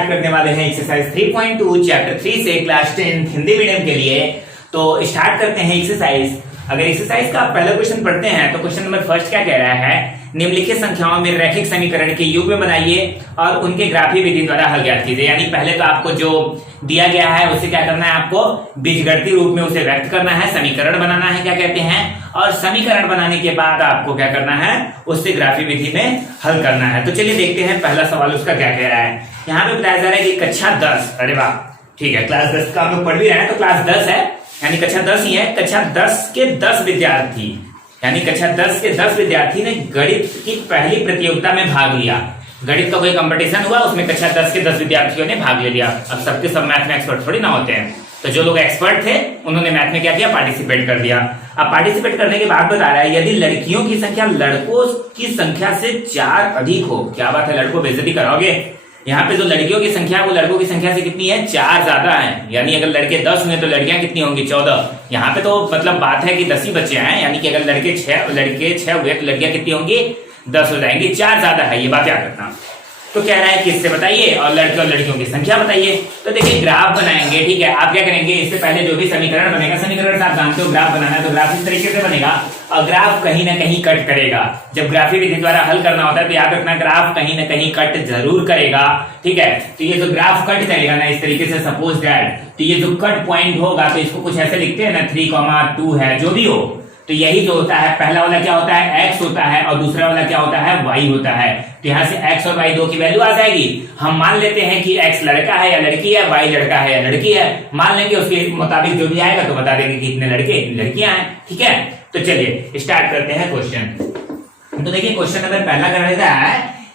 Start करने वाले हैं एक्सरसाइज 3.2 चैप्टर 3 से क्लास 10 हिंदी मीडियम के लिए। तो स्टार्ट करते हैं एक्सरसाइज। अगर एक्सरसाइज का पहला क्वेश्चन पढ़ते हैं तो क्वेश्चन नंबर फर्स्ट क्या कह रहा है, निम्नलिखित संख्याओं में रैखिक समीकरण के युग्म बनाइए और उनके ग्राफीय विधि द्वारा हल ज्ञात कीजिए। यानी पहले तो आपको जो दिया गया है उसे क्या करना है, आपको बीजगणितीय रूप में उसे व्यक्त करना है, समीकरण बनाना है क्या कहते हैं, और समीकरण बनाने के बाद आपको क्या करना है, उससे ग्राफीय विधि में हल करना है। तो चलिए देखते हैं पहला सवाल उसका क्या कह रहा है। यहाँ पे बताया जा रहा है कि कक्षा 10, अरे वाह ठीक है, क्लास 10 का हम लोग पढ़ भी रहे हैं तो क्लास 10 है, यानी कक्षा 10 ही है। कक्षा 10 के 10 विद्यार्थी, यानी कक्षा 10 के 10 विद्यार्थी ने गणित की पहली प्रतियोगिता में भाग लिया। गणित का कोई कंपटीशन हुआ, उसमें कक्षा 10 के 10 विद्यार्थियों ने भाग ले लिया। अब सबके सब मैथ में एक्सपर्ट थोड़ी ना होते हैं, तो जो लोग एक्सपर्ट थे उन्होंने मैथ में क्या किया, पार्टिसिपेट कर दिया। अब पार्टिसिपेट करने के बाद बता रहा है यदि लड़कियों की संख्या लड़कों की संख्या से 4 अधिक हो, क्या बात है, लड़कों बेइज्जती कराओगे। यहाँ पे जो लड़कियों की संख्या है वो लड़कों की संख्या से कितनी है, 4 ज्यादा है। यानी अगर लड़के 10 हुए तो लड़कियां कितनी होंगी, 14। यहाँ पे तो मतलब बात है कि 10 ही बच्चे हैं, यानी कि अगर लड़के 6 हुए तो लड़कियां कितनी होंगी, 10 हो जाएंगी। 4 ज्यादा है, ये बात याद रखना। तो कह रहा है किससे बताइए, और लड़के और लड़कियों की संख्या बताइए। तो देखिए ग्राफ बनाएंगे, ठीक है। आप क्या करेंगे, इससे पहले जो भी समीकरण बनेगा, समीकरण से आप जानते हो ग्राफ बनाना है, तो ग्राफ इस तरीके से बनेगा और ग्राफ कहीं ना कहीं कट करेगा। जब ग्राफीय विधि द्वारा हल करना होता है तो याद रखना ग्राफ कहीं ना कहीं कट जरूर करेगा, ठीक है। तो ये जो ग्राफ कट करेगा ना इस तरीके से, सपोज दैट, तो ये जो कट पॉइंट होगा तो इसको कुछ ऐसे लिखते हैं ना, 3,2 है, जो भी हो। तो यही जो होता है, पहला वाला क्या होता है, x होता है, और दूसरा वाला क्या होता है, y होता है। तो यहाँ से x और y दो की वैल्यू आ जाएगी। हम मान लेते हैं कि x लड़का है या लड़की है, y लड़का है या लड़की है, मान लेंगे, उसके मुताबिक जो भी आएगा तो बता देंगे कि इतने लड़के इतनी लड़कियां हैं, ठीक है। तो चलिए स्टार्ट करते हैं क्वेश्चन। तो देखिए क्वेश्चन नंबर पहला करने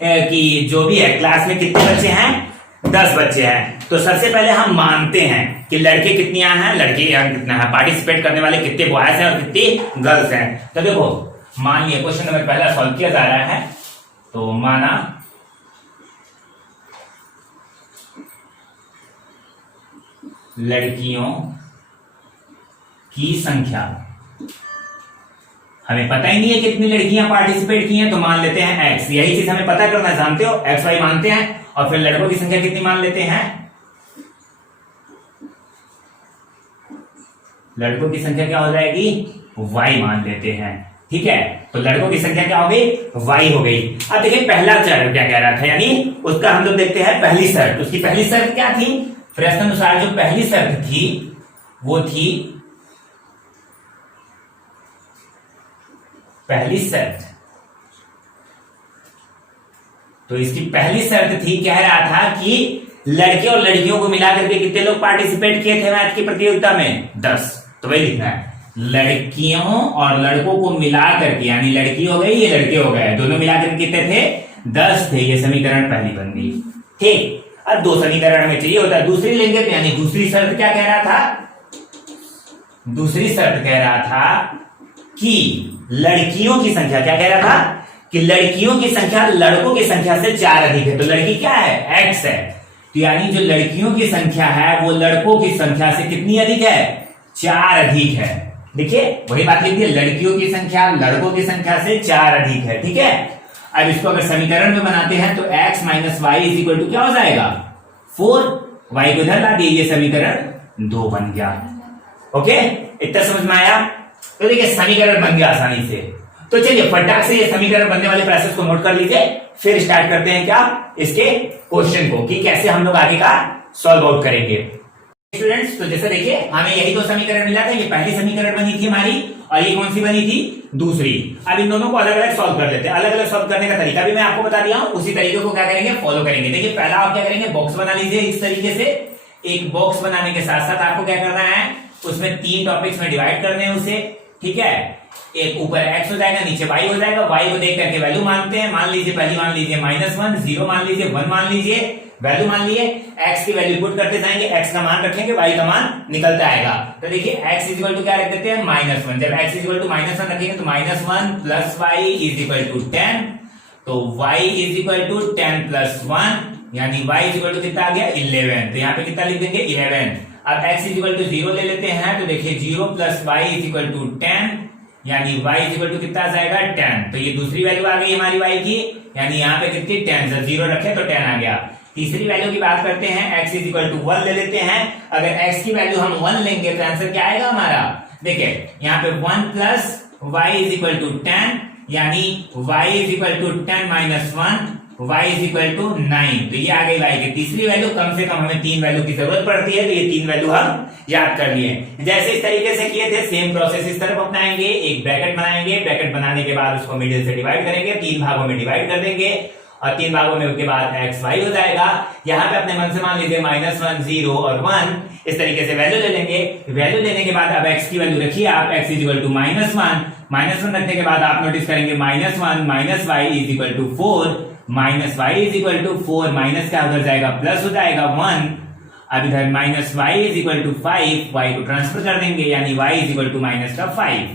है कि जो भी है क्लास में कितने बच्चे हैं, 10 बच्चे हैं। तो सबसे पहले हम मानते हैं कि लड़के कितने हैं, लड़के कितना है, पार्टिसिपेट करने वाले कितने बॉयज हैं और कितने गर्ल्स हैं। तो देखो मान लिया क्वेश्चन नंबर पहला सॉल्व किया जा रहा है। तो माना लड़कियों की संख्या, हमें पता ही नहीं है कितनी लड़कियां पार्टिसिपेट की हैं, तो मान लेते हैं x। यही चीज हमें पता करना, जानते हो, x y मानते हैं, और फिर लड़कों की संख्या कितनी मान लेते हैं, लड़कों की संख्या क्या हो जाएगी, y मान लेते हैं, ठीक है। तो लड़कों की संख्या क्या हो गई, y हो गई। अब देखिए पहला चरण क्या कह रहा था, यानी उसका हम लोग देखते हैं पहली शर्त। उसकी पहली शर्त क्या थी, प्रश्नानुसार जो पहली शर्त थी वो थी, पहली शर्त, तो इसकी पहली शर्त थी, कह रहा था कि लड़के और लड़कियों को मिलाकर के कितने लोग पार्टिसिपेट किए थे मैथ की प्रतियोगिता में, 10। तो वही लिखना है, लड़कियों और लड़कों को मिलाकर के, यानी लड़की हो गई ये लड़के हो गए, दोनों मिलाकर कितने थे, 10 थे। ये समीकरण पहली बन गई, ठीक। अब 2 समीकरण हमें चाहिए होता है, दूसरी लेंगे। यानी दूसरी शर्त क्या कह रहा था, दूसरी शर्त कह रहा था कि लड़कियों की संख्या, क्या कह रहा था कि लड़कियों की संख्या लड़कों की संख्या से 4 अधिक है। तो लड़की क्या है, x है। तो यानी जो लड़कियों की संख्या है वो लड़कों की संख्या से कितनी अधिक है, 4 अधिक है। देखिए वही बात लिख दी, लड़कियों की संख्या लड़कों की संख्या से 4 अधिक है, ठीक है। अब इसको अगर समीकरण में बनाते हैं तो x minus y is equal to क्या हो जाएगा, 4। y को इधर ला दिए, ये समीकरण 2 बन गया। ओके, इतना समझ में आया। तो देखिए समीकरण बन गया आसानी से। तो चलिए फटाक से ये समीकरण बनने वाले प्रोसेस को नोट कर लीजिए, फिर स्टार्ट करते हैं क्या, इसके क्वेश्चन को, कि कैसे हम लोग आगे का सॉल्व आउट करेंगे। स्टूडेंट्स तो जैसे देखिए हमें यही 2 समीकरण मिला था, ये पहली समीकरण बनी थी हमारी, और ये कौन सी बनी थी, दूसरी। अब इन दोनों को अलग अलग सॉल्व कर लेते हैं। अलग अलग सॉल्व करने का तरीका भी मैं आपको बता दिया हूं, उसी तरीके को क्या करेंगे, फॉलो करेंगे। देखिए पहला आप क्या करेंगे, बॉक्स बना लीजिए इस तरीके से। एक बॉक्स बनाने के साथ साथ आपको क्या करना है, उसमें 3 टॉपिक्स में डिवाइड करने हैं उसे, ठीक है। एक ऊपर x हो जाएगा, नीचे y हो जाएगा। y को देख करके वैल्यू मानते हैं, मान लीजिए पहली मान लीजिए -1, 0 मान लीजिए, 1 मान लीजिए, वैल्यू मान लिए। x की वैल्यू पुट करते जाएंगे, x का मान रखेंगे, y का मान निकलता आएगा। तो देखिए x इज इक्वल टू क्या रख देते हैं, -1। जब x इज इक्वल टू -1 रखेंगे तो -1 plus y is equal to 10। तो y is equal to 10 plus 1, यानी y इज इक्वल टू कितना आ गया, 11। तो यहाँ पे कितना लिख देंगे, 11। अब x इज इक्वल टू 0 ले लेते हैं, तो देखिए 0 plus y is equal to 10, यानी y इज इक्वल टू कितना आ जाएगा, 10। तो ये दूसरी वैल्यू आ गई हमारी y की, यानी यहाँ पे कितनी, 10। जब 0 रखे तो 10 आ गया। तीसरी वैल्यू की बात करते हैं, x इज इक्वल टू 1 ले लेते हैं। अगर x की वैल्यू हम 1 लेंगे तो आंसर क्या आएगा हमारा, देखिए यहाँ पे 1 plus y is equal to 10, यानी y is equal to 10 minus 1, y is equal to 9। तो ये आ गई y की तीसरी वैल्यू। कम से कम हमें 3 वैल्यू की जरूरत पड़ती है, तो ये 3 वैल्यू हम याद कर लिए। जैसे इस तरीके से किए थे, सेम प्रोसेस इस तरफ अपनाएंगे। एक ब्रैकेट बनाएंगे, ब्रैकेट बनाने के बाद उसको मिडिल से डिवाइड करेंगे, 3 भागों में डिवाइड कर देंगे और 3 भागों में उसके बाद x y हो जाएगा। यहाँ पे अपने मन से मान लीजिए -1 0 और 1 इस तरीके से वैल्यू ले लेंगे। वैल्यू लेने के बाद अब x की वैल्यू रखिए आप, x इज इक्वल टू -1 रखने के बाद आप नोटिस करेंगे -1 minus y is equal to 4, minus y is equal to 4, minus क्या उधर जाएगा प्लस हो जाएगा 1। अब इधर -y is equal to 5, y को ट्रांसफर कर देंगे, यानी y इज इक्वल टू -5।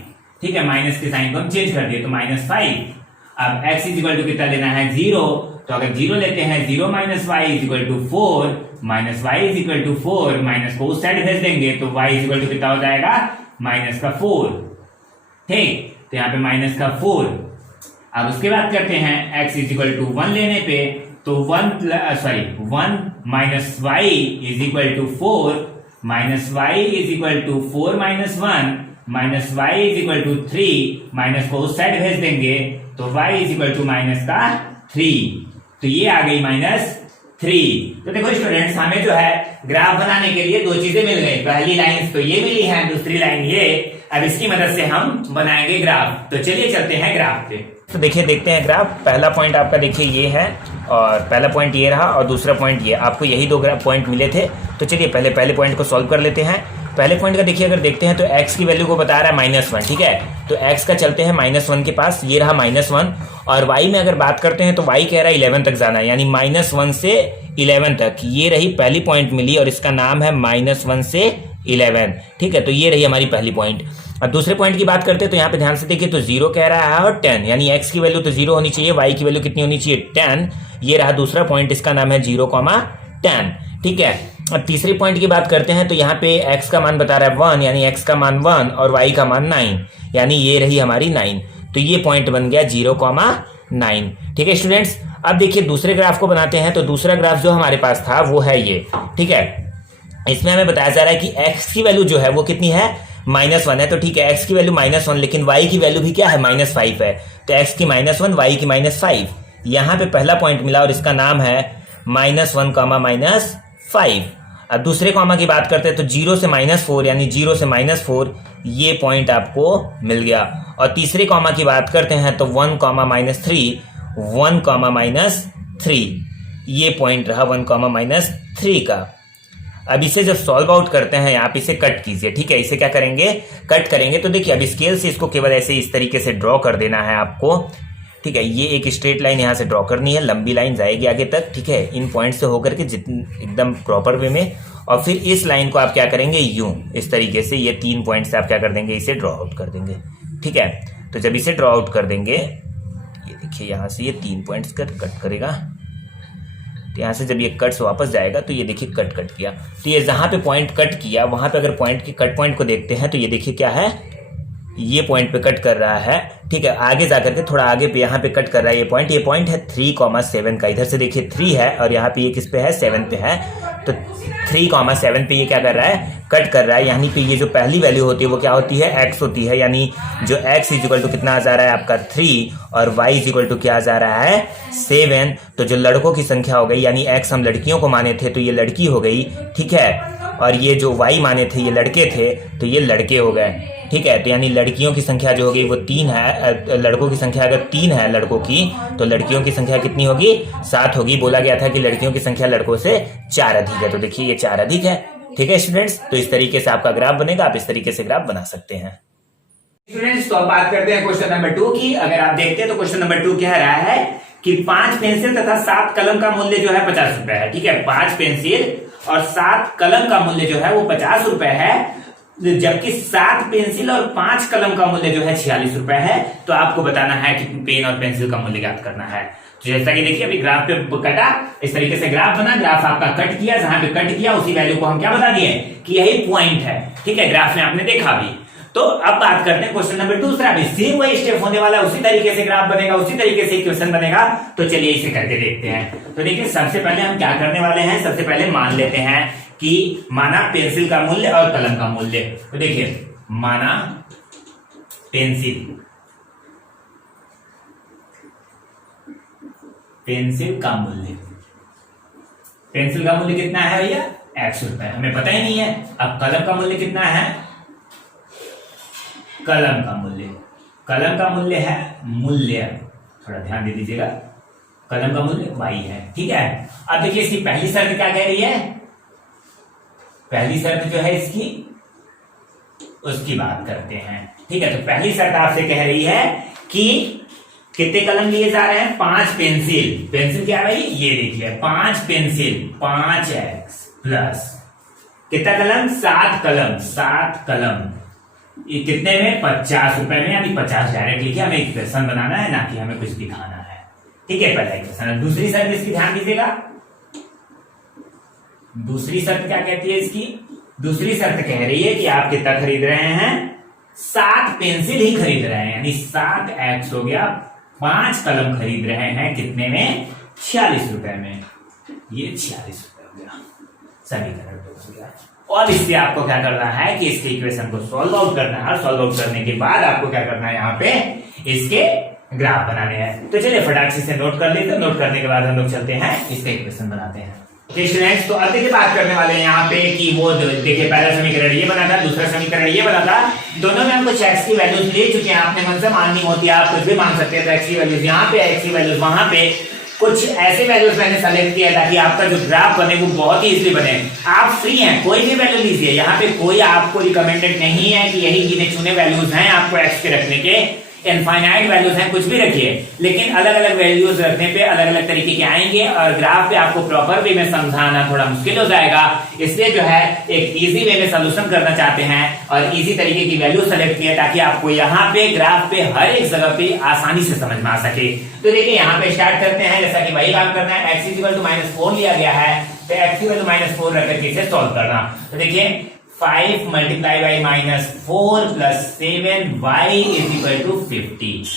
ठीक है, माइनस के साइन को हम चेंज कर दिए तो -5। अब x इज इक्वल टू कितना लेना है 0, तो अगर 0 लेते हैं 0 minus y is equal to 4, minus y is equal to 4, minus को उस साइड भेज देंगे तो y इज इक्वल टू कितना हो जाएगा -4। ठीक, तो यहाँ पे -4। अब उसके बाद करते हैं x इज इक्वल टू 1 लेने पे, तो 1 minus y is equal to 4, minus y is equal to 4 minus 1, minus y is equal to 3, minus को उस साइड भेज देंगे तो y इज इक्वल टू -3। तो ये आ गई -3। तो देखो स्टूडेंट्स, हमें जो है ग्राफ बनाने के लिए 2 चीजें मिल गई। पहली लाइन तो ये मिली है, दूसरी लाइन ये। अब इसकी मदद से हम बनाएंगे ग्राफ। तो चलिए चलते हैं ग्राफ पे। तो देखिए, देखते हैं ग्राफ। पहला पॉइंट आपका देखिए ये है, और पहला पॉइंट ये रहा और दूसरा पॉइंट ये। आपको यही 2 पॉइंट मिले थे। तो चलिए पहले पॉइंट को सॉल्व कर लेते हैं। पहले पॉइंट का देखिए, अगर देखते हैं तो x की वैल्यू को बता रहा है -1। ठीक है, तो x का चलते हैं -1 के पास, ये रहा -1। और y में अगर बात करते हैं तो y कह रहा है 11 तक जाना है, यानी -1 से 11 तक। ये रही पहली पॉइंट मिली और इसका नाम है -1 से 11। ठीक है, तो ये रही हमारी पहली पॉइंट। अब दूसरे पॉइंट की बात करते हैं तो यहाँ पे ध्यान से देखिए, तो 0 कह रहा है और 10, यानी x की वैल्यू तो 0 होनी चाहिए, y की वैल्यू कितनी होनी चाहिए 10। ये रहा दूसरा पॉइंट, इसका नाम है 0,10। ठीक है, अब तीसरी पॉइंट की बात करते हैं तो यहाँ पे x का मान बता रहा है 1, यानी x का मान 1 और y का मान 9, यानी ये रही हमारी 9। तो ये पॉइंट बन गया 0,9। ठीक है स्टूडेंट्स, अब देखिए दूसरे ग्राफ को बनाते हैं। तो दूसरा ग्राफ जो हमारे पास था वो है ये। ठीक है, इसमें हमें बताया जा रहा है कि x की वैल्यू जो है वो कितनी है -1 है। तो ठीक है, x की वैल्यू -1, लेकिन y की वैल्यू भी क्या है -5 है। तो x की -1, y की -5। यहाँ पे पहला पॉइंट मिला और इसका नाम है -1, -5। अब दूसरे कॉमा की बात करते हैं तो 0 से -4, यानी 0 से -4, ये पॉइंट आपको मिल गया। और तीसरे कॉमा की बात करते हैं तो 1, -3, 1, -3, ये पॉइंट रहा 1, -3 का। अब इसे जब सॉल्व आउट करते हैं, आप इसे कट कीजिए। ठीक है, इसे क्या करेंगे, कट करेंगे। तो देखिए, अब स्केल से इसको केवल ऐसे इस तरीके से ड्रॉ कर देना है आपको। ठीक है, ये एक स्ट्रेट लाइन यहाँ से ड्रॉ करनी है, लंबी लाइन जाएगी आगे तक। ठीक है, इन पॉइंट से होकर के एकदम प्रॉपर वे में। और फिर इस लाइन को आप क्या करेंगे, यूं इस तरीके से, ये 3 पॉइंट से आप क्या कर देंगे, इसे ड्रॉ आउट कर देंगे। ठीक है, तो जब इसे ड्रॉ आउट कर देंगे, ये देखिए यहाँ से ये 3 पॉइंट्स कट करेगा। तो यहाँ से जब ये कट से वापस जाएगा तो ये देखिए कट किया। तो ये जहाँ पे पॉइंट कट किया वहाँ पे अगर पॉइंट की कट पॉइंट को देखते हैं तो ये देखिए क्या है, ये पॉइंट पे कट कर रहा है। ठीक है, आगे जाकर के थोड़ा आगे पे यहाँ पे कट कर रहा है ये पॉइंट है 3,7 का। इधर से देखिए 3 है और यहाँ पे ये किस पे है, 7 पे है। तो 3,7 पे ये क्या कर रहा है, कट कर रहा है। यानी कि ये जो पहली वैल्यू होती है वो क्या होती है, x होती है। यानी जो x इज इक्वल टू कितना आ जा रहा है आपका 3 और y इज इक्वल टू क्या आ जा रहा है 7। तो जो लड़कों की संख्या हो गई, यानी x हम लड़कियों को माने थे तो ये लड़की हो गई। ठीक है, और ये जो y माने थे ये लड़के थे तो ये लड़के हो गए। ठीक है, तो यानी लड़कियों की संख्या जो होगी वो 3 है, लड़कों की संख्या अगर 3 है लड़कों की, तो लड़कियों की संख्या कितनी होगी, 7 होगी। बोला गया था कि लड़कियों की संख्या लड़कों से 4 अधिक है। तो देखिए ये 4 अधिक है। ठीक है स्टूडेंट्स, तो इस तरीके से आपका ग्राफ बनेगा। आप इस तरीके से ग्राफ बना सकते हैं स्टूडेंट्स। तो अब बात करते हैं क्वेश्चन नंबर 2 की। अगर आप देखते हैं तो क्वेश्चन नंबर 2 कह रहा है कि 5 पेंसिल तथा 7 कलम का मूल्य जो है 50 रुपए है। ठीक है, 5 पेंसिल और 7 कलम का मूल्य जो है वो 50 रुपए है, जबकि 7 पेंसिल और 5 कलम का मूल्य जो है 46 रुपए है। तो आपको बताना है कि पेन और पेंसिल का मूल्य ज्ञात करना है। तो जैसा कि देखिए अभी ग्राफ पे कटा, इस तरीके से ग्राफ बना, ग्राफ आपका कट किया, जहां पे कट किया उसी वैल्यू को हम क्या बता दिए कि यही पॉइंट है। ठीक है, ग्राफ में आपने देखा भी। तो अब बात करते हैं क्वेश्चन नंबर दूसरा भी सेम वही स्टेप होने वाला, उसी तरीके से ग्राफ बनेगा, उसी तरीके से इक्वेशन बनेगा। तो चलिए इसे करके देखते हैं। तो देखिए सबसे पहले हम क्या करने वाले हैं, सबसे पहले मान लेते हैं कि माना पेंसिल का मूल्य और कलम का मूल्य। तो देखिए माना पेंसिल का मूल्य, पेंसिल का मूल्य कितना है भैया, x रुपए, हमें पता ही नहीं है। अब कलम का मूल्य कितना है, कलम का मूल्य है मूल्य, थोड़ा ध्यान दे दीजिएगा, कलम का मूल्य y है, ठीक है। अब देखिए इसकी पहली शर्त क्या कह रही है, पहली शर्त जो है इसकी उसकी बात करते हैं, ठीक है। तो पहली शर्त आपसे कह रही है कि कितने कलम लिए जा रहे हैं, 5 पेंसिल, पेंसिल क्या है भाई, ये देखिए 5 पेंसिल, 5x प्लस कितना कलम, 7 कलम, ये कितने में, 50 रुपए में, यानी 50 डायरेक्ट लिखिए, हमें इक्वेशन बनाना है ना कि हमें कुछ दिखाना है, ठीक है। पहला इक्वेशन। दूसरी शर्त इसकी ध्यान दीजिएगा, दूसरी शर्त क्या कहती है इसकी, दूसरी शर्त कह रही है कि आप कितना खरीद रहे हैं, 7 पेंसिल ही खरीद रहे हैं, यानी 7x हो गया, 5 कलम खरीद रहे हैं, कितने में, 46 रुपए में, ये 46 रुपए हो गया, समीकरण हो गया। और इससे आपको क्या करना है कि इसके इक्वेशन को सॉल्व आउट करना है, और सॉल्व आउट करने के बाद आपको क्या करना है, यहाँ पे इसके ग्राफ बनाने हैं। तो चलिए फटाक से नोट कर लेते हैं, नोट करने के बाद हम लोग चलते हैं इसके इक्वेशन बनाते हैं। स्टूडेंट्स तो अब देखिए बात करने वाले हैं यहाँ पे कि वो देखिए पहला समीकरण ये बना था, दूसरा समीकरण ये बना था, दोनों में हम कुछ x की वैल्यूज ले चुके हैं, आपने मन से माननी होती है, आप कुछ भी मान सकते हैं। तो x की वैल्यूज यहाँ पे, x की वैल्यूज वहां पे, कुछ ऐसे वैल्यूज मैंने सेलेक्ट किया ताकि आपका जो ग्राफ बने वो बहुत ही इजीली बने। आप फ्री हैं, कोई भी वैल्यू लीजिए, यहाँ पे कोई आपको रिकमेंडेड नहीं है कि यही गिने चुने वैल्यूज हैं आपको x के रखने के, इनफाइनाइट वैल्यूज हैं, कुछ भी रखिए, लेकिन अलग अलग वैल्यूज रखने पे अलग अलग तरीके के आएंगे और ग्राफ पे आपको प्रॉपर वे में समझाना थोड़ा मुश्किल हो जाएगा। इसलिए जो है एक इजी वे में सोल्यूशन करना चाहते हैं और इजी तरीके की वैल्यू सेलेक्ट किया ताकि आपको यहाँ पे ग्राफ पे हर एक जगह पे आसानी से समझ में आ सके। तो देखिए यहाँ पे स्टार्ट करते हैं, जैसा कि वही काम करना है, x = -4 लिया गया है, तो x = -4 रख करके इसे सॉल्व करना। तो देखिए 5 multiplied by -4 plus 7y = 50।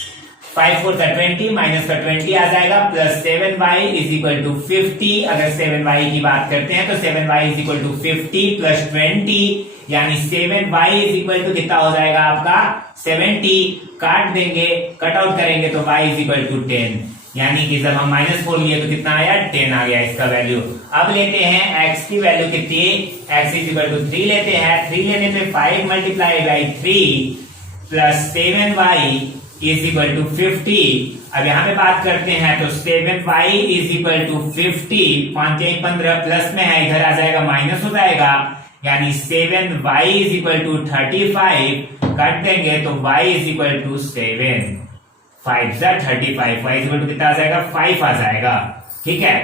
5 4 का 20 माइनस का 20 आ जाएगा, प्लस 7y = 50। अगर 7y की बात करते हैं तो 7y = 50 प्लस 20, यानी 7y = कितना हो जाएगा आपका 70। काट देंगे, कट आउट करेंगे तो y = 10, यानी कि जब हम -4 लिए तो कितना आया, 10 आ गया इसका वैल्यू। अब लेते हैं x की वैल्यू कितनी, x = 3 लेते हैं। 3 लेने पे 5 multiplied by 3 प्लस 7y = 50। अब यहाँ पे बात करते हैं तो 7y = 50, 5 × 15 प्लस में है, इधर आ जाएगा माइनस हो जाएगा, यानी 7y = 35। काट देंगे तो y = 7, 5 से 35, y = कितना आ जाएगा, 5 आ जाएगा, ठीक है,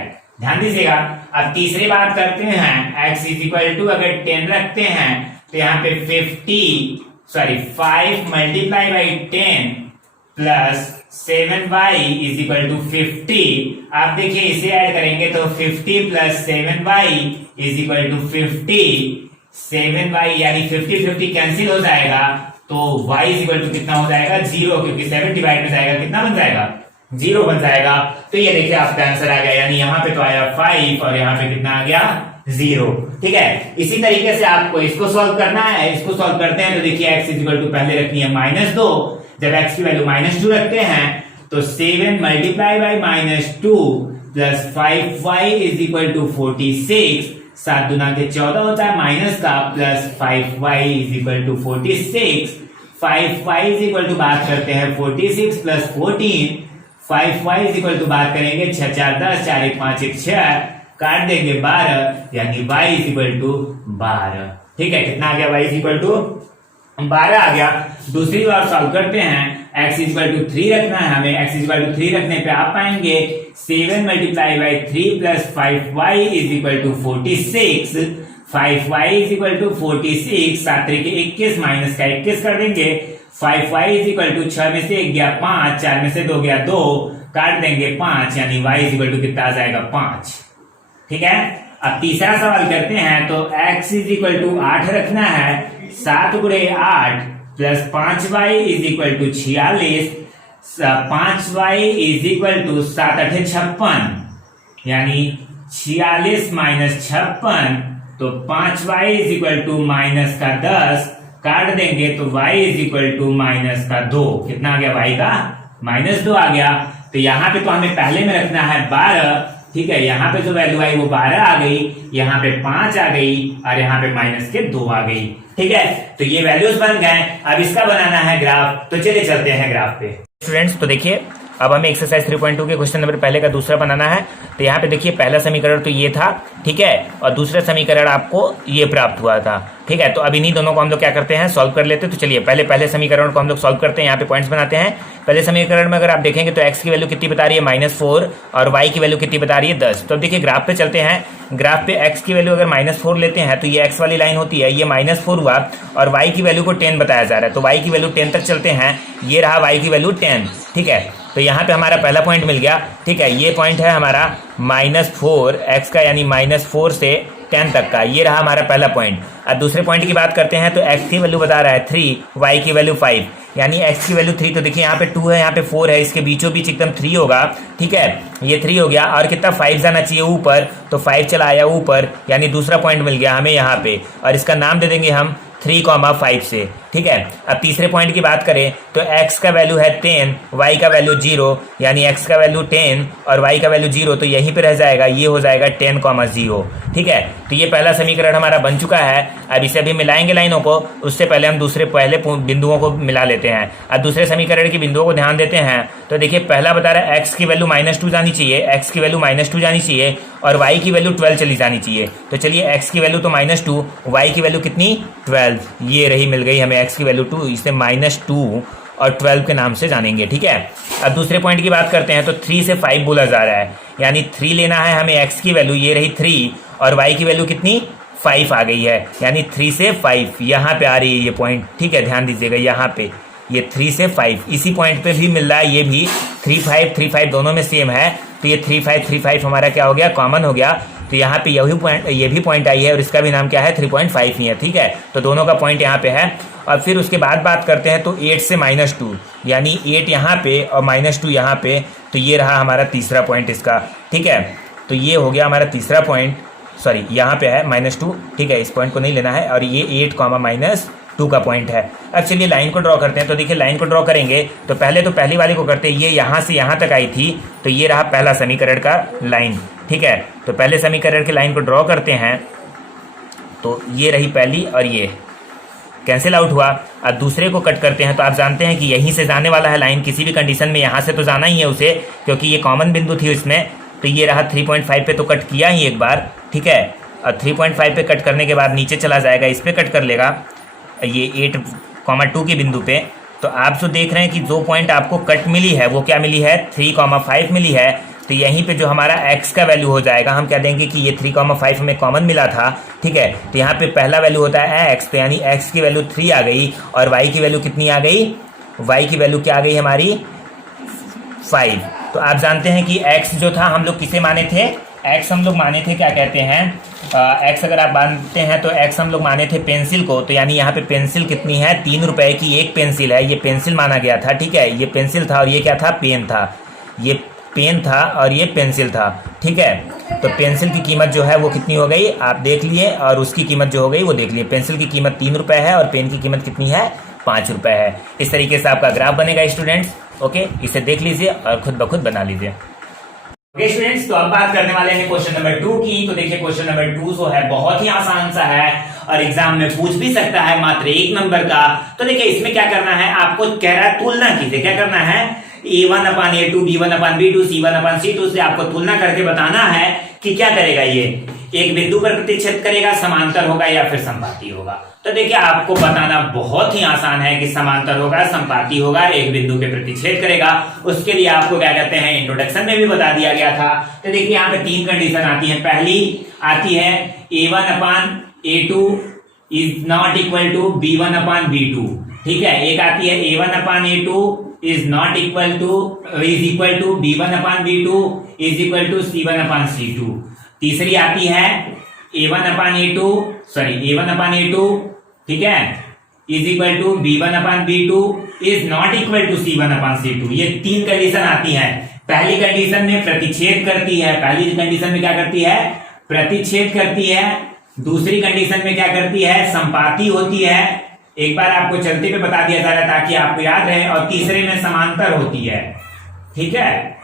ध्यान दीजिएगा। अब तीसरी बात करते हैं, x = अगर 10 रखते हैं तो यहाँ पे 5 multiplied by 10 प्लस 7y = 50। आप देखिए इसे ऐड करेंगे तो 50 प्लस 7y = 50, 7y यानी 50 कैंसिल हो जाएगा, तो y = कितना हो जाएगा, 0, क्योंकि 7 डिवाइड में जाएगा, कितना बन जाएगा, 0 बन जाएगा। तो ये देखिए आपका आंसर आ गया, यानी यहाँ पे तो आया 5 और यहाँ पे कितना आ गया, 0, ठीक है। इसी तरीके से आपको इसको सॉल्व करना है, इसको सॉल्व करते हैं तो देखिए x = पहले रखनी है -2, जब x की वैल्यू -2 रखते हैं तो 7 multiplied by -2 प्लस 5y = 46, 7 दूना के 14 होता है माइनस का, प्लस 5y = 46, 5y = बात करते हैं 46 प्लस 14, 5y = बात करेंगे 6 4 10, 4 1 5 1 6, काट देंगे 12, यानी y = 12, ठीक है। कितना आ गया, y = 12 आ गया। दूसरी बार सॉल्व करते हैं, x = 3 रखना है हमें, x = 3 रखने पे आप पाएंगे 7 multiplied by 3 plus 5y = 46, 5y = 46, 7 3 के 21 माइनस का 21 कर देंगे, 5y = 6 में से 1 गया 5, 4 में से 2 गया 2, काट देंगे 5, यानी y = कितना आ जाएगा, 5, ठीक है। अब तीसरा सवाल करते हैं तो x = 8 रखना है, 7 × 8 plus 5y is equal to 46, 5y is equal to 7 8 56, यानी 46 माइनस 56, तो 5y is equal to minus का 10, काट देंगे तो y is equal to minus का 2, कितना आ गया y का -2 आ गया। तो यहाँ पे तो हमें पहले में रखना है 12, ठीक है, यहाँ पे जो वैल्यू आई वो 12 आ गई, यहाँ पे 5 आ गई और यहाँ पे माइनस के 2 आ गई, ठीक है। तो ये वैल्यूज बन गए। अब इसका बनाना है ग्राफ, तो चलिए चलते हैं ग्राफ पे। स्टूडेंट्स तो देखिए अब हमें एक्सरसाइज 3.2 के क्वेश्चन नंबर पहले का दूसरा बनाना है। तो यहाँ पे देखिए पहला समीकरण तो ये था, ठीक है, और दूसरा समीकरण आपको ये प्राप्त हुआ था, ठीक है। तो अब इन्हीं दोनों को हम लोग क्या करते हैं, सॉल्व कर लेते हैं। तो चलिए पहले समीकरण को हम लोग सॉल्व करते हैं, यहाँ पे पॉइंट्स बनाते हैं। पहले समीकरण में अगर आप देखेंगे तो x की वैल्यू कितनी बता रही है -4 और y की वैल्यू कितनी बता रही है 10। तो अब देखिए ग्राफ पे चलते हैं। ग्राफ पे x की वैल्यू अगर -4 लेते हैं तो ये x वाली लाइन होती है, ये -4 हुआ और y की वैल्यू को 10 बताया जा रहा है, तो y की वैल्यू 10 तक चलते हैं। ये रहा y की वैल्यू 10, ठीक है। तो यहाँ पे हमारा पहला पॉइंट मिल गया, ठीक है। ये पॉइंट है हमारा -4 x का, यानी -4 से 10 तक का, ये रहा हमारा पहला पॉइंट। अब दूसरे पॉइंट की बात करते हैं तो x की वैल्यू बता रहा है 3, y की वैल्यू 5, यानी x की वैल्यू 3। तो देखिए यहाँ पे 2 है, यहाँ पे 4 है, इसके बीचों बीच एकदम 3 होगा, ठीक है। ये 3 हो गया और कितना 5 जाना चाहिए ऊपर, तो 5 चला आया ऊपर, यानी दूसरा पॉइंट मिल गया हमें यहाँ पे, और इसका नाम दे देंगे हम 3,5 से, ठीक है। अब तीसरे पॉइंट की बात करें तो x का वैल्यू है 10, y का वैल्यू 0, यानी x का वैल्यू 10 और y का वैल्यू 0, तो यहीं पे रह जाएगा, ये हो जाएगा 10,0, ठीक है। तो ये पहला समीकरण हमारा बन चुका है। अब इसे अभी मिलाएंगे लाइनों को, उससे पहले हम दूसरे पहले बिंदुओं को मिला लेते हैं। अब दूसरे समीकरण के बिंदुओं को ध्यान देते हैं तो देखिए पहला बता रहा है x की वैल्यू -2 जानी चाहिए, x की वैल्यू -2 जानी चाहिए और y की वैल्यू 12 चली जानी चाहिए। तो चलिए x की वैल्यू तो -2, y की वैल्यू कितनी 12, ये रही, मिल गई हमें x की वैल्यू 2, इसे -2 और 12 के नाम से जानेंगे, ठीक है। अब दूसरे पॉइंट की बात करते हैं तो 3 से 5 बोला जा रहा है, यानी 3 लेना है हमें, x की वैल्यू ये रही 3 और y की वैल्यू कितनी 5 आ गई है, यानी 3 से 5 यहाँ पे आ रही है ये पॉइंट, ठीक है, ध्यान दीजिएगा यहाँ पे ये 3 से 5 इसी पॉइंट पे भी मिल रहा है, ये भी 3 5 दोनों में सेम है। तो ये 3 5 हमारा क्या हो गया, कॉमन हो गया। तो यहाँ पे ये भी पॉइंट आई है और इसका भी नाम क्या है 3.5 ही है, ठीक है। तो दोनों का पॉइंट यहाँ पे है। और फिर उसके बाद बात करते हैं तो 8 से -2, यानी 8 यहाँ पे और -2 यहाँ पे, तो ये रहा हमारा तीसरा पॉइंट इसका, ठीक है। तो ये हो गया हमारा तीसरा पॉइंट, सॉरी यहाँ पे है -2, ठीक है, इस पॉइंट को नहीं लेना है, और ये 8, -2 का पॉइंट है। अब चलिए लाइन को ड्रॉ करते हैं। तो देखिए लाइन को ड्रॉ करेंगे तो पहले तो पहली वाली को करते हैं, ये यहाँ से यहाँ तक आई थी, तो ये रहा पहला समीकरण का लाइन, ठीक है। तो पहले समीकरण की लाइन को ड्रॉ करते हैं, तो ये रही पहली और ये कैंसिल आउट हुआ। अब दूसरे को कट करते हैं तो आप जानते हैं कि यहीं से जाने वाला है लाइन, किसी भी कंडीशन में यहाँ से तो जाना ही है उसे, क्योंकि ये कॉमन बिंदु थी इसमें। तो ये रहा 3.5 पे तो कट किया ही एक बार, ठीक है। और 3.5 पे कट करने के बाद नीचे चला जाएगा, इस पे कट कर लेगा ये 8,2 के बिंदु पे। तो आप जो देख रहे हैं कि जो पॉइंट आपको कट मिली है वो क्या मिली है 3,5 मिली है। तो यहीं पे जो हमारा x का वैल्यू हो जाएगा, हम कह देंगे कि ये 3,5 हमें कॉमन मिला था, ठीक है। तो यहाँ पे पहला वैल्यू होता है x, तो यानी x की वैल्यू 3 आ गई और y की वैल्यू कितनी आ गई, y की वैल्यू क्या आ गई हमारी 5। तो आप जानते हैं कि x जो था हम लोग किसे माने थे, x हम लोग माने थे क्या कहते हैं, x अगर आप मानते हैं तो x हम लोग माने थे पेंसिल को। तो यानी यहाँ पे पेंसिल कितनी है, 3 रुपए की एक पेंसिल है, ये पेंसिल माना गया था, ठीक है। ये पेंसिल था और ये क्या था, पेन था, ये पेन था और ये पेंसिल था, ठीक है। तो पेंसिल की कीमत जो है वो कितनी हो गई आप देख लिए, और उसकी कीमत जो हो गई वो देख लिए। पेंसिल की कीमत 3 रुपए है और पेन की कीमत कितनी है 5 रुपए है। इस तरीके से आपका ग्राफ बनेगा स्टूडेंट्स, ओके। इसे देख लीजिए और खुद ब खुद बना लीजिए। ओके स्टूडेंट्स, तो अब बात करने वाले हैं क्वेश्चन नंबर 2 की। तो देखिए क्वेश्चन नंबर 2 जो है बहुत ही आसान सा है और एग्जाम में पूछ भी सकता है, मात्र 1 नंबर का। तो देखिए इसमें क्या करना है, आपको कह रहा है तुलना कीजिए। क्या करना है, A1/A2, B1/B2, C1/C2 से आपको तुलना करके बताना है कि क्या करेगा, ये एक बिंदु पर प्रतिच्छेद करेगा, समांतर होगा या फिर संपाती होगा। तो देखिए आपको बताना बहुत ही आसान है कि समांतर होगा, संपाती होगा, एक बिंदु पे प्रतिच्छेद करेगा। उसके लिए आपको क्या कहते हैं, इंट्रोडक्शन में भी बता दिया गया था। तो देखिए यहाँ पे 3 कंडीशन आती है। पहली आती है A1/A2 is not equal to B1/B2, ठीक है। एक आती है A1/A2 is not equal to B1/B2 is equal to C1/C2। तीसरी आती है A1/A2, ठीक है, is equal to B1 upon B2 is not equal to C1 upon C2। ये तीन कंडीशन आती हैं। पहली कंडीशन में प्रतिच्छेद करती है, पहली कंडीशन में क्या करती है, प्रतिच्छेद करती है। दूसरी कंडीशन में क्या करती है, संपाती होती है। एक बार आपको चलते पे बता दिया जा रहा है ताकि आपको याद रहे। और तीसरे में समांतर होती है, ठीक है।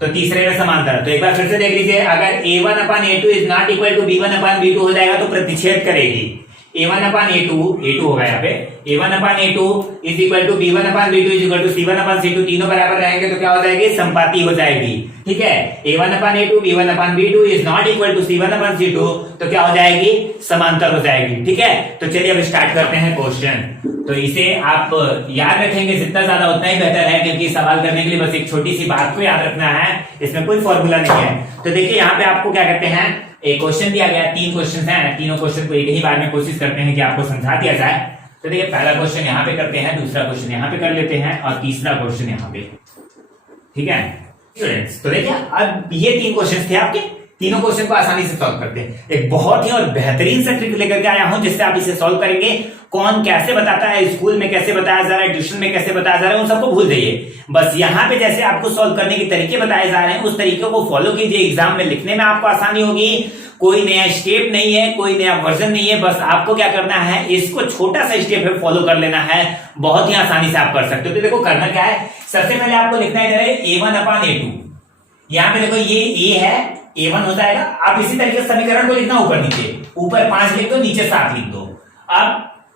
तो तीसरे में समांतर, तो एक बार फिर से देख लीजिए, अगर A1 upon A2 is not equal to B1 upon B2 हो जाएगा तो प्रतिच्छेद करेगी। A1 अपान A2 होगा यहाँ पे, A1 upon A2 is equal to B1 upon B2 is equal to C1 upon C2, तीनों बराबर रहेंगे तो क्या हो जाएगी, संपाती हो जाएगी, ठीक है। A1 upon A2 B1 upon B2 is not equal to C1 upon C2, तो क्या हो जाएगी, समांतर हो जाएगी, ठीक है। तो चलिए अब स्टार्ट करते हैं क्वेश्चन। तो इसे आप याद रखेंगे जितना ज्यादा उतना ही बेहतर है, क्योंकि सवाल करने के लिए बस एक छोटी सी बात को याद रखना है, इसमें कोई फॉर्मूला नहीं है। तो देखिए यहाँ पे आपको क्या कहते हैं, एक क्वेश्चन दिया गया, तीन क्वेश्चन हैं, तीनों क्वेश्चन को एक ही बार में कोशिश करते हैं कि आपको समझा दिया जाए। तो देखिए पहला क्वेश्चन यहाँ पे करते हैं, दूसरा क्वेश्चन यहाँ पे कर लेते हैं और तीसरा क्वेश्चन यहाँ पे, ठीक है स्टूडेंट्स। तो देखिए अब ये तीन क्वेश्चन थे आपके, तीनों क्वेश्चन को आसानी से सॉल्व करते हैं। एक बहुत ही और बेहतरीन सा ट्रिक लेकर के आया हूं जिससे आप इसे सॉल्व करेंगे। कौन कैसे बताता है, स्कूल में कैसे बताया जा रहा है, ट्यूशन में कैसे बताया जा रहा है, उन सबको भूल जाइए। बस यहाँ पे जैसे आपको सॉल्व करने के तरीके बताए जा रहे हैं उस तरीके को फॉलो कीजिए, एग्जाम में लिखने में आपको आसानी होगी। कोई नया स्टेप नहीं है, कोई नया वर्जन नहीं है, बस आपको क्या करना है, इसको छोटा सा स्टेप है फॉलो कर लेना है, बहुत ही आसानी से आप कर सकते हो। तो देखो करना क्या है, सबसे पहले आपको लिखना है A1 अपान A2। यहाँ पे देखो ये A है, A1 हो जाएगा। आप इसी तरीके से समीकरण को लिखना ऊपर नीचे, ऊपर 5 लिख दो, नीचे 7 लिख दो। अब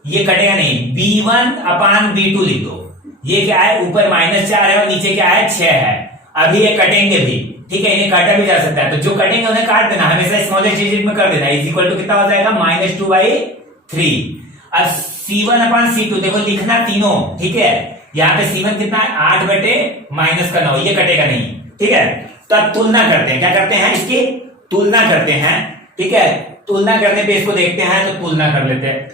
ये कटेगा नहीं, B1 अपान B2 लिख दो। ये क्या है, ऊपर -4 है और नीचे क्या है, 6 है। अभी ये कटेंगे भी, ठीक है, इन्हें काटा भी जा सकता है, तो जो कटेंगे उन्हें काट देना, हमेशा स्मॉलेस्ट डिजिट में कर देना। इज इक्वल टू कितना हो जाएगा, -2/3। अब C1 अपान C2 देखो लिखना तीनों, ठीक है। यहाँ पे C1 कितना है, 8/-9, ये कटेगा नहीं, ठीक है। तो अब तुलना करते हैं, क्या करते हैं, इसकी तुलना करते हैं, ठीक है। तुलना करने पे इसको देखते हैं, तो तुलना कर लेते हैं।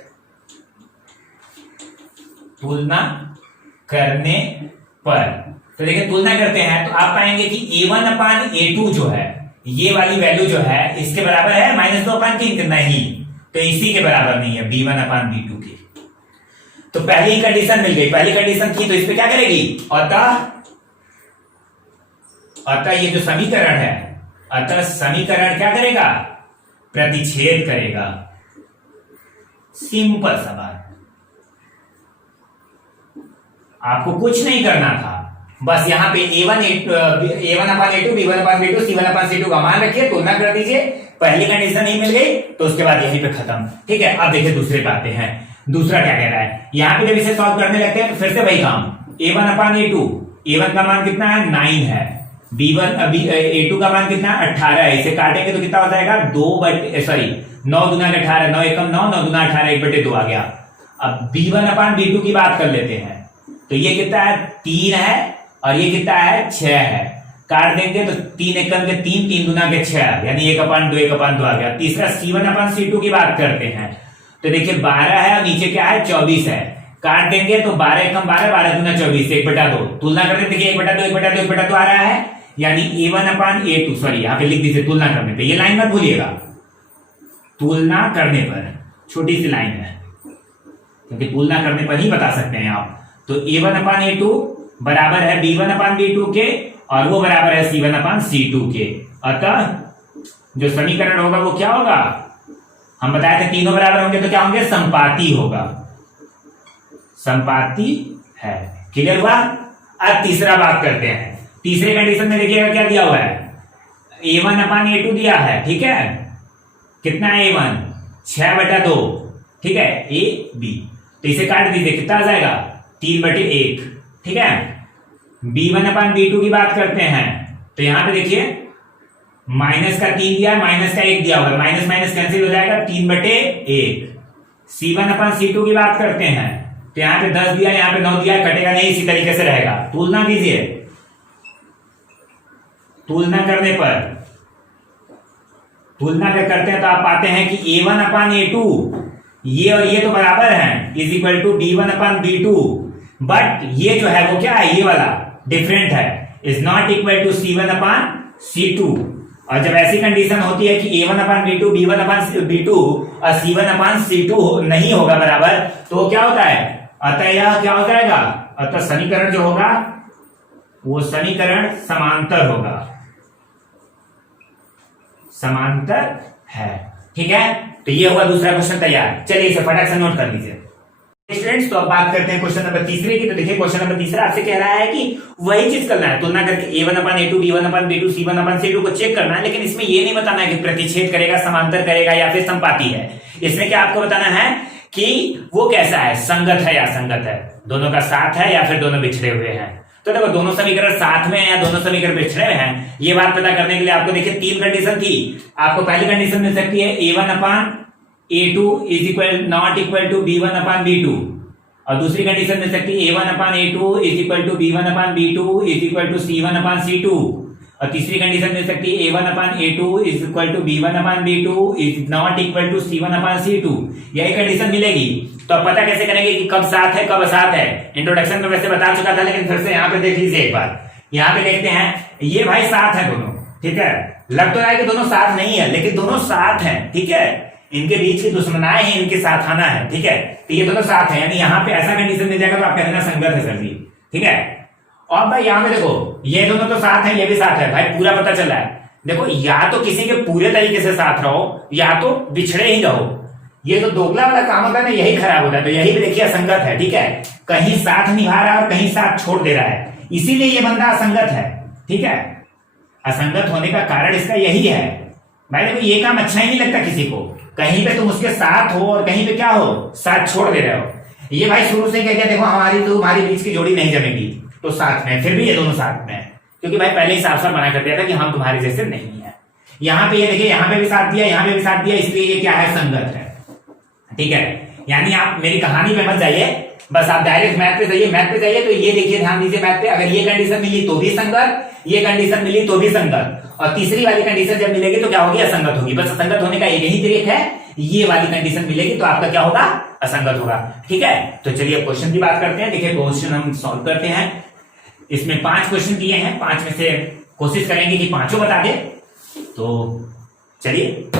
तुलना करने पर तो देखिए तुलना करते हैं तो आप पाएंगे कि A1 अपान A2 जो है, ये वाली वैल्यू जो है इसके बराबर है -2 अपान 3, नहीं, तो इसी के बराबर नहीं है, B1 अपान B2 की। तो पहली कंडीशन मिल गई, पहली कंडीशन थी, तो इस पे क्या करेगी, अतः ये जो समीकरण है, अतः समीकरण क्या करेगा, प्रतिच्छेद करेगा। सिंपल सा बात, आपको कुछ नहीं करना था, बस यहाँ पे A1 upon A2 B1 upon B2 C1 upon C2 का मान रखिए, तुलना कर दीजिए। पहली कंडीशन नहीं मिल गई तो उसके बाद यहीं पे खत्म, ठीक है। अब देखिए दूसरे पे आते हैं, दूसरा क्या कह रहा है। यहाँ पे जब इसे सॉल्व करने लगते हैं तो फिर से वही काम, A1 अपान A2, A1 का मान कितना है, 9 है, A2 का मान कितना है, 18 है। इसे काटेंगे तो कितना हो जाएगा, 9 दूना 18, 9 एकम 9, 9 दूना 18, 1/2 आ गया। अब B1 अपान B2 की बात कर लेते हैं, तो ये कितना है, 3 है और ये कितना है, 6 है। काट देंगे तो 3 एकम के 3, 3 दूना के 6, यानी 1/2, 1/2 आ गया। तीसरा C1 अपान C2 की बात करते हैं, तो देखिए 12 है और नीचे क्या है, 24 है। काट देंगे तो 12 एकम 12, 12 दूना 24, 1/2। तुलना करते देखिए 1/2, 1/2, 1/2 आ रहा है, यानी A1 अपान A2, सॉरी यहाँ पे लिख दीजिए तुलना करने पे, ये लाइन मत भूलिएगा, तुलना करने पर छोटी सी लाइन है, क्योंकि तुलना करने पर ही बता सकते हैं आप। तो A1 अपान A2 बराबर है B1 अपान B2 के, और वो बराबर है C1 अपान C2 के। अतः जो समीकरण होगा वो क्या होगा, हम बताए थे तीनों बराबर होंगे तो क्या होंगे, संपाती होगा, संपाती है। क्लियर हुआ। अब तीसरा बात करते हैं, तीसरे कंडीशन में देखिएगा क्या दिया हुआ है, A1 अपान A2 दिया है, ठीक है। कितना है A1, 6/2, ठीक है, AB। तो इसे काट दीजिए, कितना आ जाएगा, 3/1, ठीक है। B1 अपान B2 की बात करते हैं, तो यहां पे देखिए माइनस का 3 दिया है, माइनस का 1 दिया हुआ है, माइनस माइनस कैंसिल हो जाएगा, 3/1। C1 अपान C2 की बात करते हैं, तो यहां पे 10 दिया, यहां पे 9 दिया, कटेगा नहीं, इसी तरीके से रहेगा। तुलना कीजिए, तुलना करने पर, तुलना करते हैं तो आप पाते हैं कि A1 अपान A2, ये और ये तो बराबर हैं, is equal to B1 upon B2, but ये जो है वो क्या है, ये वाला डिफरेंट है, is not equal to C1 upon C2। और जब ऐसी कंडीशन होती है कि A1/B2 B1/B2 और C1/C2 नहीं होगा बराबर, तो क्या होता है, अतः यह क्या हो जाएगा, अतः समीकरण जो होगा वो समीकरण समांतर होगा, समांतर है। ठीक है, तो ये हुआ दूसरा क्वेश्चन तैयार। चलिए इसे फटाक से नोट कर लीजिए स्टूडेंट्स। तो अब बात करते हैं क्वेश्चन नंबर तीसरे की। तो देखिए क्वेश्चन नंबर तीसरा आपसे कह रहा है कि वही चीज करना है, तुलना करके A1/A2 B1/B2 C1/C2 को चेक करना है, लेकिन इसमें ये नहीं बताना है कि प्रतिच्छेद करेगा, समांतर करेगा या फिर संपाती है। इसमें क्या आपको बताना है कि वो कैसा है, संगत है या असंगत है, दोनों का साथ है या फिर दोनों बिछड़े हुए हैं। तो देखो दोनों समीकरण साथ में है या दोनों समीकरण बिछड़े हुए हैं, ये बात पता करने के लिए आपको देखिए तीन कंडीशन थी। आपको पहली कंडीशन मिल सकती है A1/A2 is equal not equal to B1/B2, और दूसरी कंडीशन मिल सकती है A1/A2 is equal to B1/B2 is equal to C1/C2, और तीसरी कंडीशन मिल सकती है A1/A2 is equal to B1/B2 is not equal to C1/C2। यही कंडीशन मिलेगी। तो अब पता कैसे करेंगे कि कब साथ है कब असाथ है, इंट्रोडक्शन में वैसे बता चुका था, लेकिन फिर से यहाँ पे देख लीजिए एक बार। यहाँ पे देखते हैं, ये भाई साथ है दोनों, ठीक है, लग तो रहा है कि दोनों साथ नहीं है, लेकिन दोनों साथ हैं, ठीक है, इनके बीच की दुश्मनाएं हैं, इनके साथ आना है, ठीक है, तो ये दोनों साथ है, यानी यहाँ पे ऐसा कंडीशन मिल जाएगा तो आप कह देना संगत है सर जी, ठीक है। और भाई यहाँ पे देखो ये दोनों तो साथ है, ये भी साथ है, भाई पूरा पता चला है। देखो या तो किसी के पूरे तरीके से साथ रहो या तो बिछड़े ही रहो, ये जो दोगला वाला काम होता है ना, यही खराब होता है। तो यही भी देखिए असंगत है, ठीक है, कहीं साथ निभा रहा है और कहीं साथ छोड़ दे रहा है, इसीलिए ये बंदा असंगत है, ठीक है। असंगत होने का कारण इसका यही है। भाई देखो ये काम अच्छा ही नहीं लगता किसी को, कहीं पे तुम उसके साथ हो और कहीं पे क्या हो, साथ छोड़ दे रहे हो। ये भाई शुरू से कह दिया देखो हमारी तो तुम्हारी बीच की जोड़ी नहीं जमेगी, तो साथ में, फिर भी ये दोनों साथ में है, क्योंकि भाई पहले ही साफ साफ मना कर दिया था कि हम तुम्हारे जैसे नहीं है। यहाँ पे ये देखिए, यहाँ पे भी साथ दिया, यहाँ पे भी साथ दिया, इसलिए ये क्या है, संगत है, ठीक है। यानी आप मेरी कहानी पे मत जाइए, बस आप डायरेक्ट मैथ पे जाइए। मैथ पे जाइए तो ये देखिए, ध्यान दीजिए मैथ पे, अगर ये कंडीशन मिली तो भी संगत, ये कंडीशन मिली तो भी संगत, और तीसरी वाली कंडीशन जब मिलेगी तो क्या होगी, असंगत होगी। बस असंगत होने का एक ही तरीका है, ये वाली कंडीशन मिलेगी तो आपका क्या होगा, असंगत होगा, ठीक है। तो चलिए क्वेश्चन की बात करते हैं। देखिए क्वेश्चन हम सॉल्व करते हैं। इसमें 5 क्वेश्चन दिए हैं, 5 में से कोशिश करेंगे कि पांचों बता दे। तो चलिए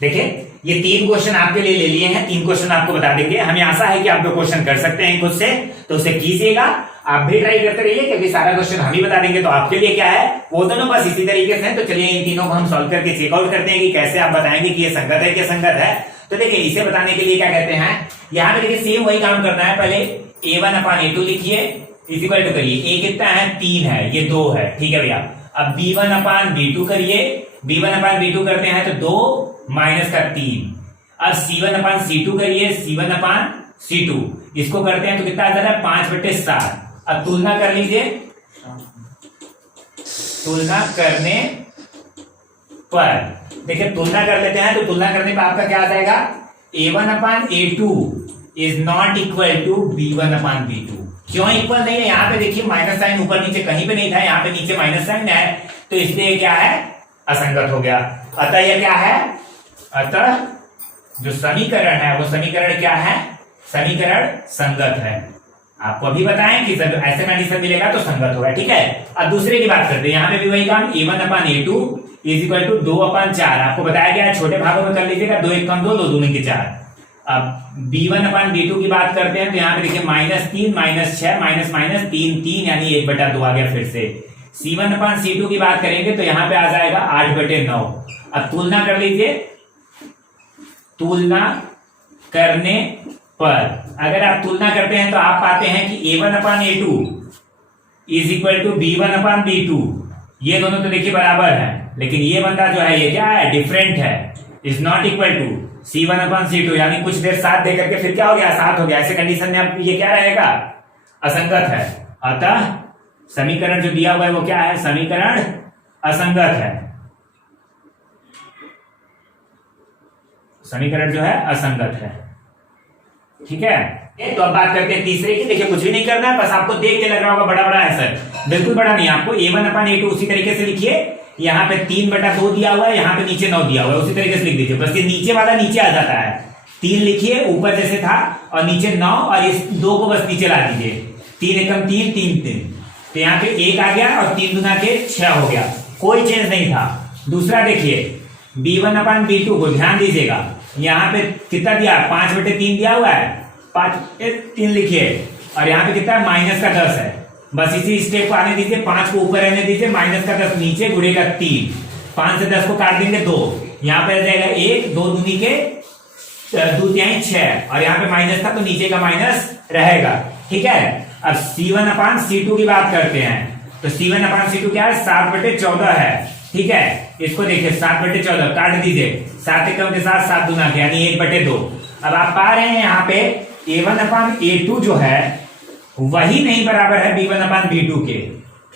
देखिए, ये 3 क्वेश्चन आपके लिए ले लिए हैं, 3 क्वेश्चन आपको बता देंगे। हमें आशा है कि आप 2 क्वेश्चन कर सकते हैं खुद से, तो उसे कीजिएगा, आप भी ट्राई करते रहिए, क्योंकि सारा क्वेश्चन हम ही बता देंगे तो आपके लिए क्या है, वो दोनों बस इसी तरीके से हैं। तो चलिए इन तीनों को हम सॉल्व करके चेकआउट करते हैं कि कैसे आप बताएंगे कि ये संगत है कि असंगत है। तो देखिए इसे बताने के लिए क्या कहते हैं, यहाँ पे देखिए सेम वही काम करना है। पहले A1/A2 लिखिए, इज इक्वल टू करिए, A कितना है, 3 है, ये 2 है, ठीक है भैया। अब B1/B2 करिए, B1/B2 करते हैं तो 2 माइनस का 3। अब C1/C2 करिए, C1/C2 इसको करते हैं तो कितना आ जाता है, 5/7। अब तुलना कर लीजिए, तुलना करने पर देखिए, तुलना कर लेते हैं तो तुलना करने पर आपका क्या आ जाएगा, A1/A2 is not equal to B1/B2। क्यों इक्वल नहीं है, यहाँ पे देखिए माइनस साइन ऊपर नीचे कहीं पे नहीं था, यहाँ पे नीचे माइनस साइन है, तो इसलिए क्या है, असंगत हो गया। अतः यह क्या है, अतः जो समीकरण है वो समीकरण क्या है, समीकरण संगत है। आपको अभी बताएं कि जब ऐसे कंडीशन मिलेगा तो संगत होगा, ठीक है। अब दूसरे की बात करते हैं, यहाँ पे भी वही काम, A1/A2 इज इक्वल टू 2/4। आपको बताया गया है छोटे भागों में कर लीजिएगा, 2 1 कम 2, 2 दूनी के 4। अब B1/B2 की बात करते हैं तो यहाँ पे देखिए -3 -6 माइनस 3 3, यानी 1/2 आ गया फिर से। C1/C2 की बात करेंगे तो यहाँ पे आ जाएगा 8/9। अब तुलना कर लीजिए, तुलना करने पर अगर आप तुलना करते हैं तो आप पाते हैं कि A1/A2 is equal to B1/B2, ये दोनों तो देखिए बराबर है, लेकिन ये बंदा जो है ये क्या है, डिफरेंट है, is not equal to C1/C2, यानी कुछ देर साथ देकर के फिर क्या हो गया, साथ हो गया। ऐसे कंडीशन में अब ये क्या रहेगा, असंगत है। अतः समीकरण जो दिया हुआ है वो क्या है, समीकरण असंगत है, समीकरण जो है असंगत है, ठीक है। तो अब बात करते हैं तीसरे की। देखिए कुछ भी नहीं करना है, बस आपको देख के लग रहा होगा बड़ा बड़ा है सर, बिल्कुल बड़ा नहीं। आपको A1/A2 उसी तरीके से लिखिए, यहाँ पे 3/2 दिया हुआ है, यहाँ पे नीचे 9 दिया हुआ है, उसी तरीके से लिख दीजिए। बस ये नीचे वाला नीचे आ जाता है, 3 लिखिए ऊपर जैसे था और नीचे 9, और इस 2 को बस नीचे ला दीजिए, 3 एकम 3 3 3, तो यहाँ पे 1 आ गया और 3 दूना के 6 हो गया, कोई चेंज नहीं था। दूसरा देखिए b1/b2 को ध्यान दीजिएगा, यहाँ पे कितना दिया 5/3 दिया हुआ है, 5/3 लिखिए, और यहाँ पे कितना माइनस का 10 है। बस इसी स्टेप को आने दीजिए, 5 को ऊपर रहने दीजिए, माइनस का 10 नीचे, गुणेगा 3, 5 से 10 को काट देंगे 2, यहाँ पे रह जाएगा 1, 2 दूनी के 2/6, और यहाँ पे माइनस था तो नीचे का माइनस रहेगा, ठीक है। अब C1/C2 की बात करते हैं, तो C1/C2 क्या है, 7/14 है, ठीक है। इसको देखिए 7/14 काट दीजिए, 7 एकम के साथ 7 दूना के यानी 1/2। अब आप पा रहे हैं यहाँ पे A1/A2 जो है वही नहीं बराबर है B1/B2 के,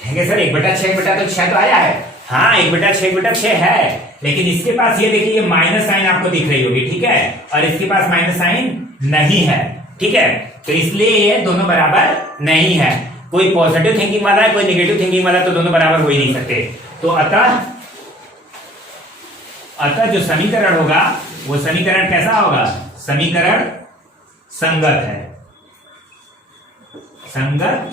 है सर 1/6 तो आया है, हाँ 1/6 है, लेकिन इसके पास ये देखिए ये माइनस साइन आपको दिख रही होगी, ठीक है, और इसके पास माइनस साइन नहीं है, ठीक है। तो इसलिए ये दोनों बराबर नहीं है, कोई पॉजिटिव थिंकिंग वाला है कोई नेगेटिव थिंकिंग वाला, तो दोनों बराबर हो ही नहीं सकते। तो अतः जो समीकरण होगा वो समीकरण कैसा होगा, समीकरण संगत है, संगत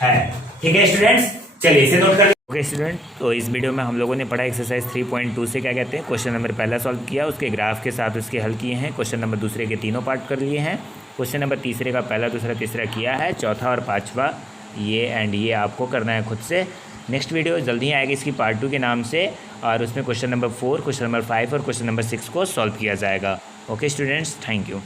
है, ठीक है स्टूडेंट्स। चलिए इसे नोट कर ओके स्टूडेंट, तो इस वीडियो में हम लोगों ने पढ़ा एक्सरसाइज 3.2 से क्या कहते हैं, क्वेश्चन नंबर पहला सॉल्व किया, उसके ग्राफ के साथ उसके हल किए हैं, क्वेश्चन नंबर दूसरे के तीनों पार्ट कर लिए हैं, क्वेश्चन नंबर तीसरे का पहला दूसरा तीसरा किया है, चौथा और पांचवा ये आपको करना है खुद से। नेक्स्ट वीडियो जल्दी ही आएगी इसकी पार्ट 2 के नाम से, और उसमें क्वेश्चन नंबर 4, क्वेश्चन नंबर 5 और क्वेश्चन नंबर 6 को सॉल्व किया जाएगा। Okay students, thank you.